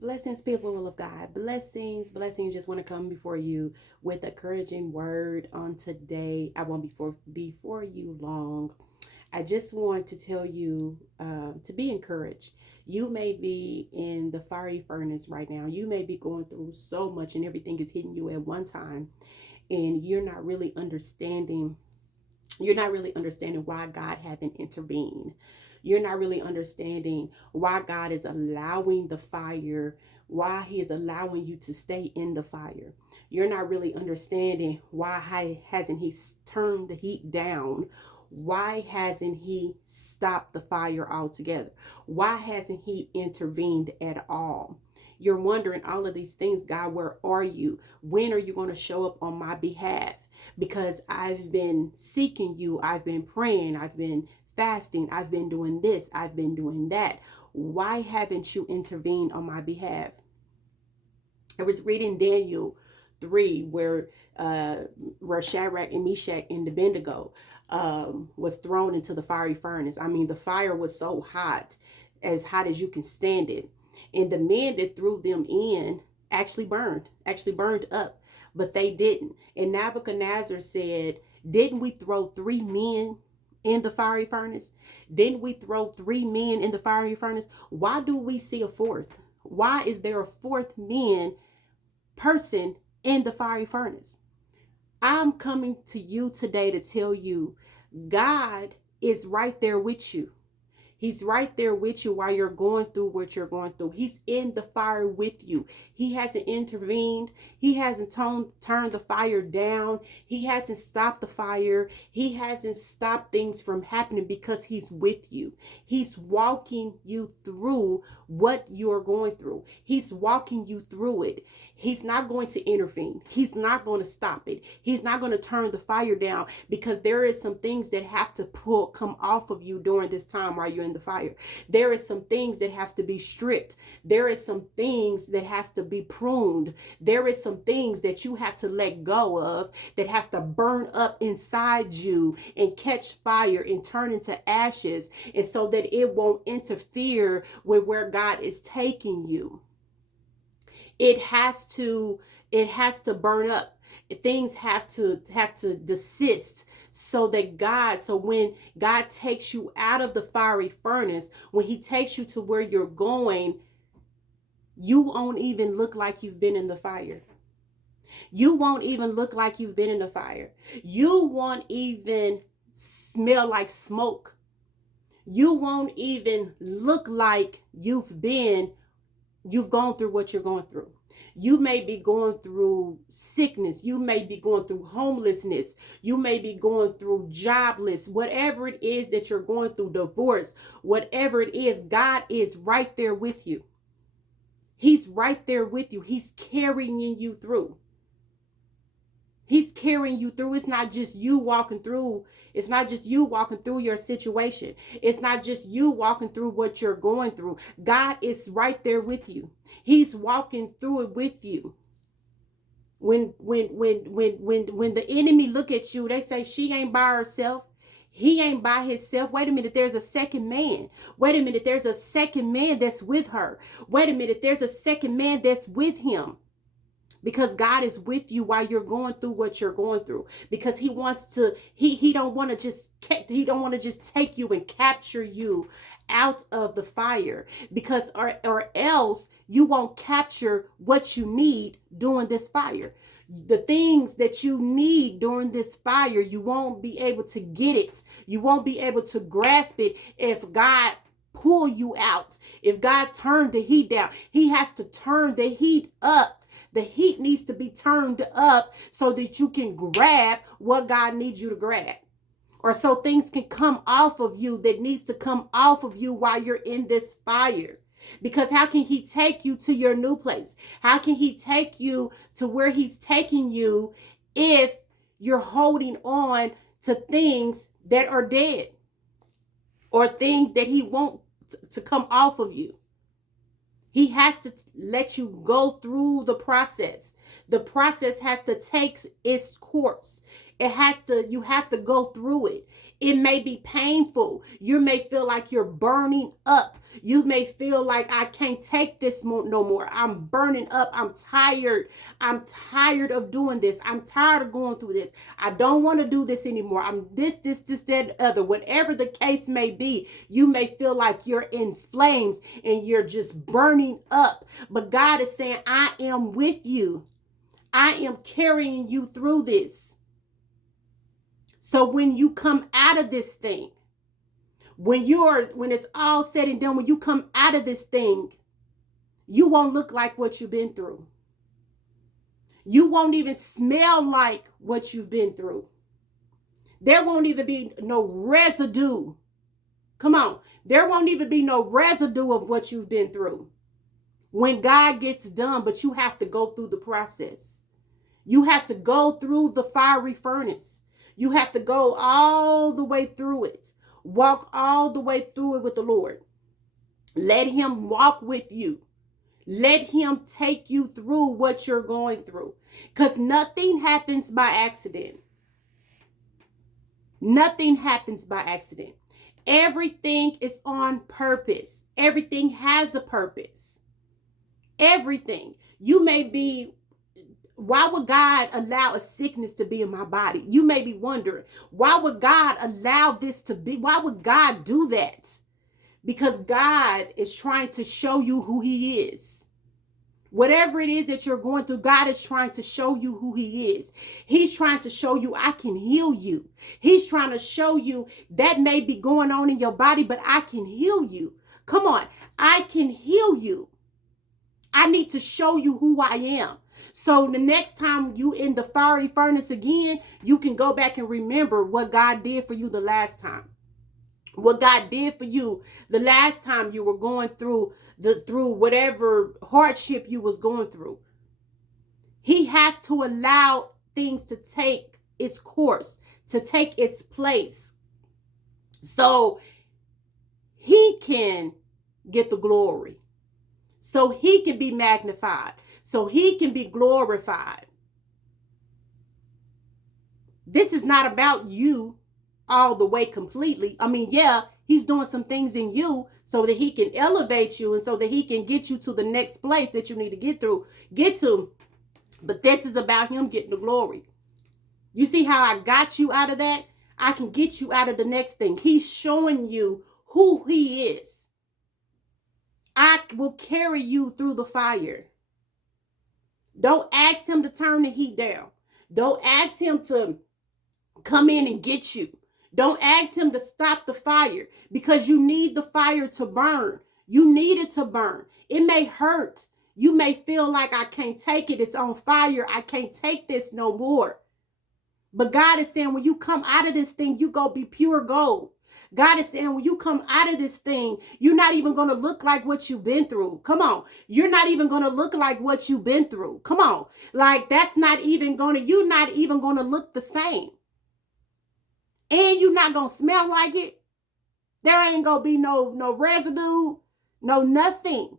Blessings, people of God. Blessings, blessings. Just want to come before you with a encouraging word on today. I won't before you long. I just want to tell you to be encouraged. You may be in the fiery furnace right now. You may be going through so much, and everything is hitting you at one time, and you're not really understanding. You're not really understanding why God haven't intervened. You're not really understanding why God is allowing the fire, why He is allowing you to stay in the fire. You're not really understanding why hasn't He turned the heat down. Why hasn't He stopped the fire altogether? Why hasn't He intervened at all? You're wondering all of these things. God, where are you? When are you going to show up on my behalf? Because I've been seeking you, I've been praying, I've been fasting, I've been doing this, I've been doing that. Why haven't you intervened on my behalf? I was reading Daniel 3, where Shadrach and Meshach and Abednego was thrown into the fiery furnace. I mean, the fire was so hot as you can stand it. And the men that threw them in actually burned up, but they didn't. And Nebuchadnezzar said, didn't we throw three men in the fiery furnace? Didn't we throw three men in the fiery furnace? Why do we see a fourth? Why is there a fourth person in the fiery furnace? I'm coming to you today to tell you God is right there with you. He's right there with you while you're going through what you're going through. He's in the fire with you. He hasn't intervened. He hasn't turned the fire down. He hasn't stopped the fire. He hasn't stopped things from happening because he's with you. He's walking you through what you're going through. He's walking you through it. He's not going to intervene. He's not going to stop it. He's not going to turn the fire down, because there is some things that have to come off of you during this time while you're in the fire. There is some things that have to be stripped. There is some things that has to be pruned. There is some things that you have to let go of, that has to burn up inside you and catch fire and turn into ashes, and so that it won't interfere with where God is taking you. It has to burn up. Things have to desist, so that so when God takes you out of the fiery furnace, when he takes you to where you're going, you won't even look like you've been in the fire. You won't even look like you've been in the fire. You won't even smell like smoke. You won't even look like you've gone through what you're going through. You may be going through sickness. You may be going through homelessness. You may be going through jobless. Whatever it is that you're going through, divorce, whatever it is, God is right there with you. He's right there with you. He's carrying you through. He's carrying you through. It's not just you walking through. It's not just you walking through your situation. It's not just you walking through what you're going through. God is right there with you. He's walking through it with you. When the enemy look at you, they say she ain't by herself. He ain't by himself. Wait a minute, there's a second man. Wait a minute, there's a second man that's with her. Wait a minute, there's a second man that's with him. Because God is with you while you're going through what you're going through, because he wants to he don't want to just take you and capture you out of the fire, because or else you won't capture what you need during this fire. The things that you need during this fire, you won't be able to get it. You won't be able to grasp it if God pull you out. If God turned the heat down, he has to turn the heat up. The heat needs to be turned up so that you can grab what God needs you to grab. Or so things can come off of you that needs to come off of you while you're in this fire. Because how can he take you to your new place? How can he take you to where he's taking you if you're holding on to things that are dead, or things that he wants to come off of you? He has to let you go through the process. The process has to take its course. You have to go through it. It may be painful. You may feel like you're burning up. You may feel like I can't take this no more. I'm burning up. I'm tired. I'm tired of doing this. I'm tired of going through this. I don't want to do this anymore. I'm this, that, other. Whatever the case may be, you may feel like you're in flames and you're just burning up. But God is saying, I am with you. I am carrying you through this. So when you come out of this thing, when it's all said and done, when you come out of this thing, you won't look like what you've been through. You won't even smell like what you've been through. There won't even be no residue. Come on. There won't even be no residue of what you've been through when God gets done, but you have to go through the process. You have to go through the fiery furnace. You have to go all the way through it. Walk all the way through it with the Lord. Let him walk with you. Let him take you through what you're going through. Because nothing happens by accident. Nothing happens by accident. Everything is on purpose. Everything has a purpose. Everything. You may be, why would God allow a sickness to be in my body? You may be wondering, why would God allow this to be? Why would God do that? Because God is trying to show you who he is. Whatever it is that you're going through, God is trying to show you who he is. He's trying to show you, I can heal you. He's trying to show you that may be going on in your body, but I can heal you. Come on, I can heal you. I need to show you who I am. So the next time you in the fiery furnace again, you can go back and remember what God did for you the last time. What God did for you the last time you were going through whatever hardship you was going through. He has to allow things to take its course, to take its place, so he can get the glory, so he can be magnified, so he can be glorified. This is not about you all the way completely. I mean, yeah, he's doing some things in you so that he can elevate you and so that he can get you to the next place that you need to get to. But this is about him getting the glory. You see how I got you out of that? I can get you out of the next thing. He's showing you who he is. I will carry you through the fire. Don't ask him to turn the heat down. Don't ask him to come in and get you. Don't ask him to stop the fire, because you need the fire to burn. You need it to burn. It may hurt. You may feel like, I can't take it. It's on fire. I can't take this no more. But God is saying, when you come out of this thing, you go be pure gold. God is saying, when you come out of this thing, you're not even going to look like what you've been through. Come on. You're not even going to look like what you've been through. Come on. Like, you're not even going to look the same. And you're not going to smell like it. There ain't going to be no residue, no nothing.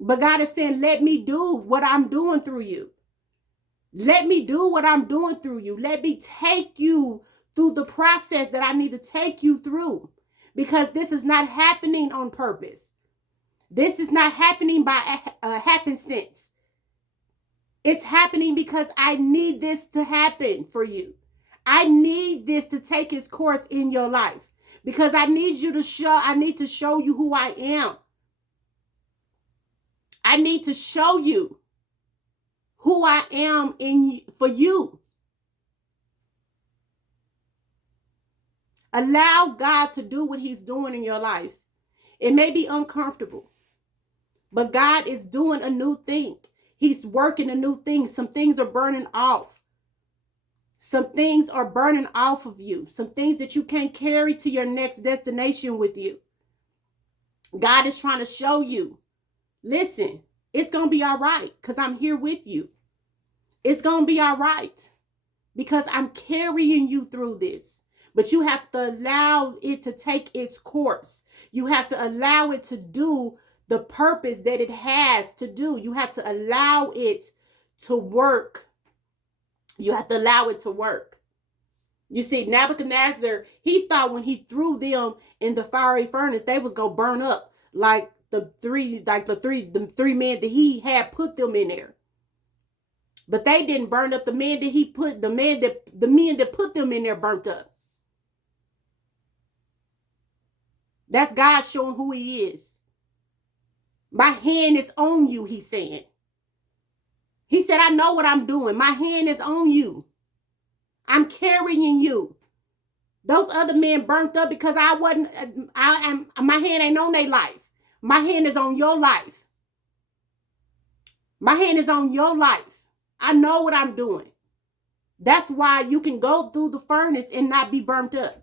But God is saying, let me do what I'm doing through you. Let me do what I'm doing through you. Let me take you through the process that I need to take you through. Because this is not happening on purpose. This is not happening by happenstance. It's happening because I need this to happen for you. I need this to take its course in your life, because I need to show you who I am. I need to show you who I am for you. Allow God to do what he's doing in your life. It may be uncomfortable, but God is doing a new thing. He's working a new thing. Some things are burning off. Some things are burning off of you. Some things that you can't carry to your next destination with you. God is trying to show you, listen, it's going to be all right, because I'm here with you. It's going to be all right, because I'm carrying you through this. But you have to allow it to take its course. You have to allow it to do the purpose that it has to do. You have to allow it to work. You have to allow it to work. You see, Nebuchadnezzar, he thought when he threw them in the fiery furnace, they was gonna burn up like the three men that he had put them in there. But they didn't burn up. The men that put them in there burnt up. That's God showing who he is. My hand is on you, he's saying. He said, I know what I'm doing. My hand is on you. I'm carrying you. Those other men burnt up because my hand ain't on their life. My hand is on your life. My hand is on your life. I know what I'm doing. That's why you can go through the furnace and not be burnt up.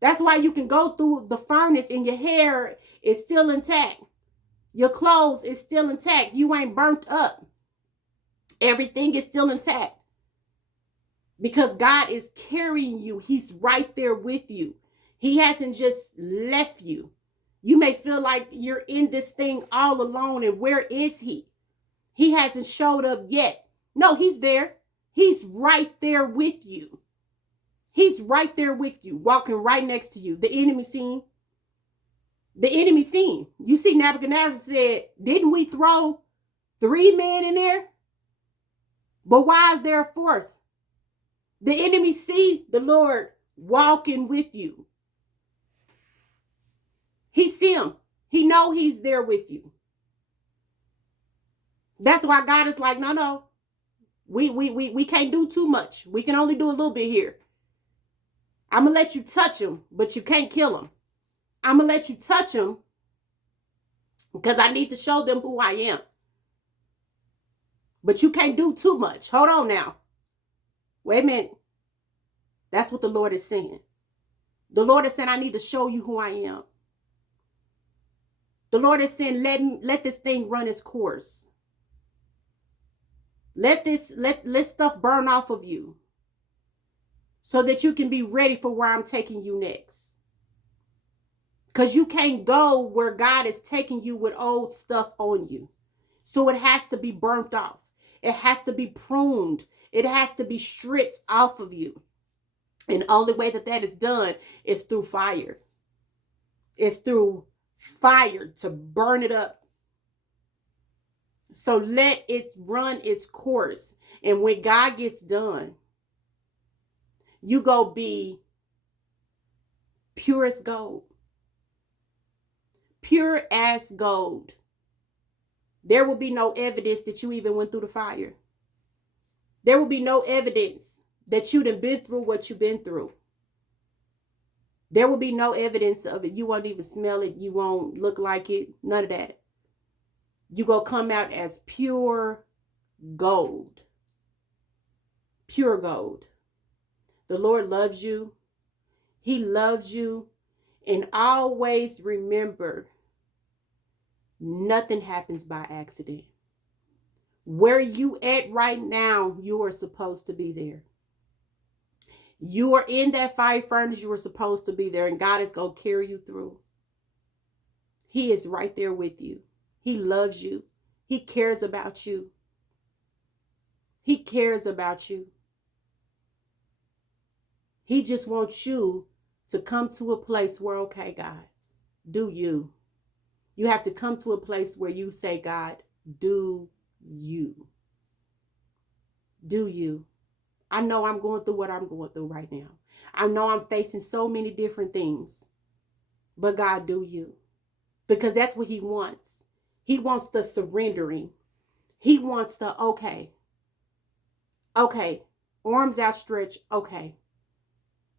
That's why you can go through the furnace and your hair is still intact. Your clothes is still intact. You ain't burnt up. Everything is still intact. Because God is carrying you. He's right there with you. He hasn't just left you. You may feel like you're in this thing all alone, and where is he? He hasn't showed up yet. No, he's there. He's right there with you. He's right there with you, walking right next to you. The enemy seen. The enemy seen. You see, Nebuchadnezzar said, didn't we throw 3 men in there? But why is there a 4th? The enemy see the Lord walking with you. He see him. He know he's there with you. That's why God is like, no. We can't do too much. We can only do a little bit here. I'm going to let you touch him, but you can't kill him. I'm going to let you touch him because I need to show them who I am. But you can't do too much. Hold on now. Wait a minute. That's what the Lord is saying. The Lord is saying, I need to show you who I am. The Lord is saying, let this thing run its course. Let stuff burn off of you so that you can be ready for where I'm taking you next. Because you can't go where God is taking you with old stuff on you. So it has to be burnt off. It has to be pruned. It has to be stripped off of you. And the only way that is done is through fire. It's through fire to burn it up. So let it run its course. And when God gets done, you go be pure as gold. Pure as gold. There will be no evidence that you even went through the fire. There will be no evidence that you done been through what you've been through. There will be no evidence of it. You won't even smell it. You won't look like it. None of that. You gonna come out as pure gold. Pure gold. The Lord loves you. He loves you. And always remember, nothing happens by accident. Where you at right now, you are supposed to be there. You are in that fire furnace. You were supposed to be there, and God is going to carry you through. He is right there with you. He loves you. He cares about you. He cares about you. He just wants you to come to a place where, okay, God, do you. You have to come to a place where you say, God, do you. Do you. I know I'm going through what I'm going through right now. I know I'm facing so many different things. But God, do you. Because that's what he wants. He wants the surrendering. He wants the, okay, arms outstretched, okay.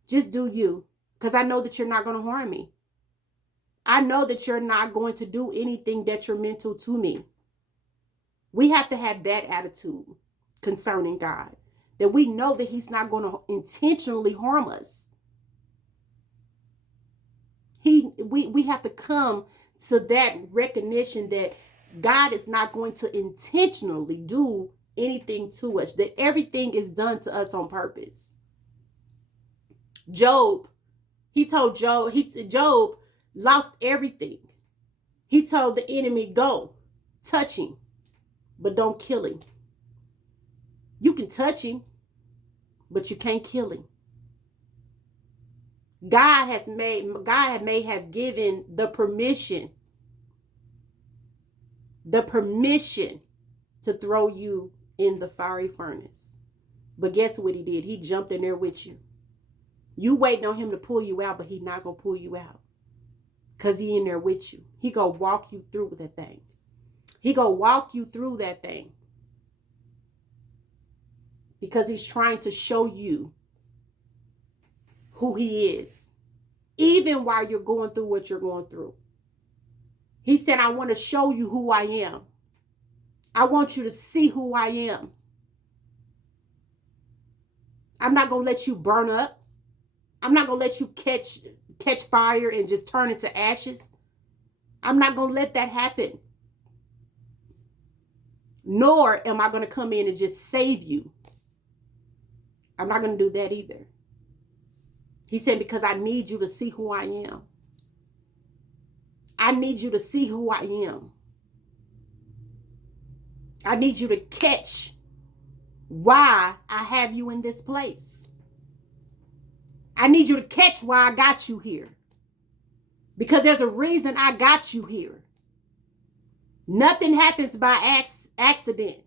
Just do you. Because I know that you're not going to harm me. I know that you're not going to do anything detrimental to me. We have to have that attitude concerning God. That we know that he's not going to intentionally harm us. We have to come to that recognition that God is not going to intentionally do anything to us. That everything is done to us on purpose. Job lost everything. He told the enemy, go, touch him, but don't kill him. You can touch him, but you can't kill him. God may have given the permission to throw you in the fiery furnace. But guess what he did? He jumped in there with you. You waiting on him to pull you out, but he's not going to pull you out. Because he in there with you. He going to walk you through that thing. He going to walk you through that thing. Because he's trying to show you who he is. Even while you're going through what you're going through. He said, I want to show you who I am. I want you to see who I am. I'm not going to let you burn up. I'm not going to let you catch fire and just turn into ashes. I'm not going to let that happen. Nor am I going to come in and just save you. I'm not going to do that either. He said, because I need you to see who I am. I need you to see who I am. I need you to catch why I have you in this place. I need you to catch why I got you here. Because there's a reason I got you here. Nothing happens by accident.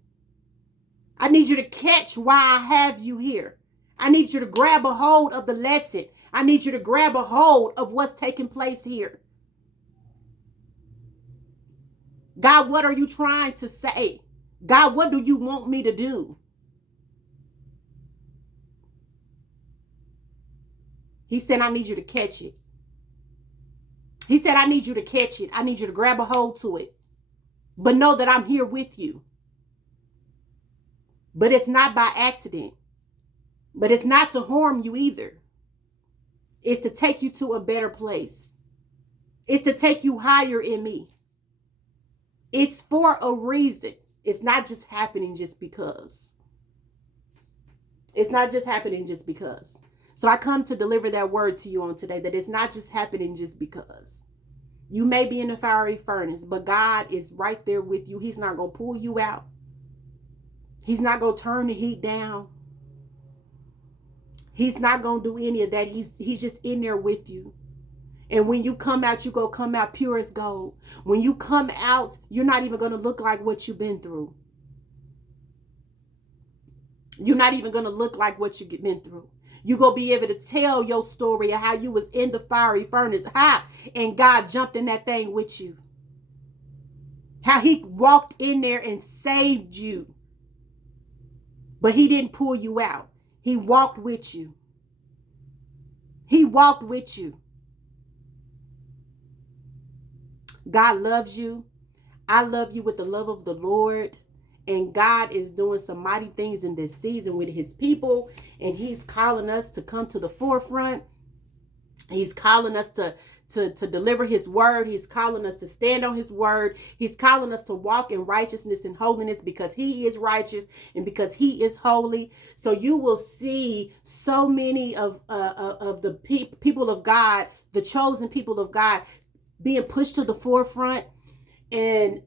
I need you to catch why I have you here. I need you to grab a hold of the lesson. I need you to grab a hold of what's taking place here. God, what are you trying to say? God, what do you want me to do? He said, I need you to catch it. He said, I need you to catch it. I need you to grab a hold to it. But know that I'm here with you. But it's not by accident. But it's not to harm you either. It's to take you to a better place. It's to take you higher in me. It's for a reason. It's not just happening just because. It's not just happening just because. So I come to deliver that word to you on today, that it's not just happening just because. You may be in the fiery furnace, but God is right there with you. He's not going to pull you out. He's not going to turn the heat down. He's not going to do any of that. He's just in there with you. And when you come out, you're going to come out pure as gold. When you come out, you're not even going to look like what you've been through. You're not even going to look like what you've been through. You're going to be able to tell your story of how you was in the fiery furnace, and God jumped in that thing with you. How he walked in there and saved you. But he didn't pull you out. He walked with you. He walked with you. God loves you. I love you with the love of the Lord. And God is doing some mighty things in this season with his people. And he's calling us to come to the forefront. He's calling us to deliver his word. He's calling us to stand on his word. He's calling us to walk in righteousness and holiness because he is righteous and because he is holy. So you will see so many of the people of God, the chosen people of God, being pushed to the forefront. And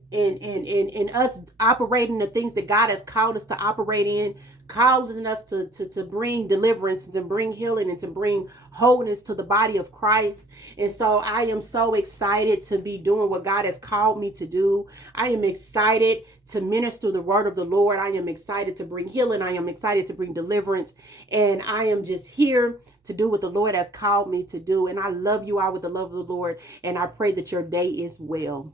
us operating the things that God has called us to operate in, causing us to bring deliverance and to bring healing and to bring wholeness to the body of Christ. And so I am so excited to be doing what God has called me to do. I am excited to minister the word of the Lord. I am excited to bring healing. I am excited to bring deliverance. And I am just here to do what the Lord has called me to do. And I love you all with the love of the Lord. And I pray that your day is well.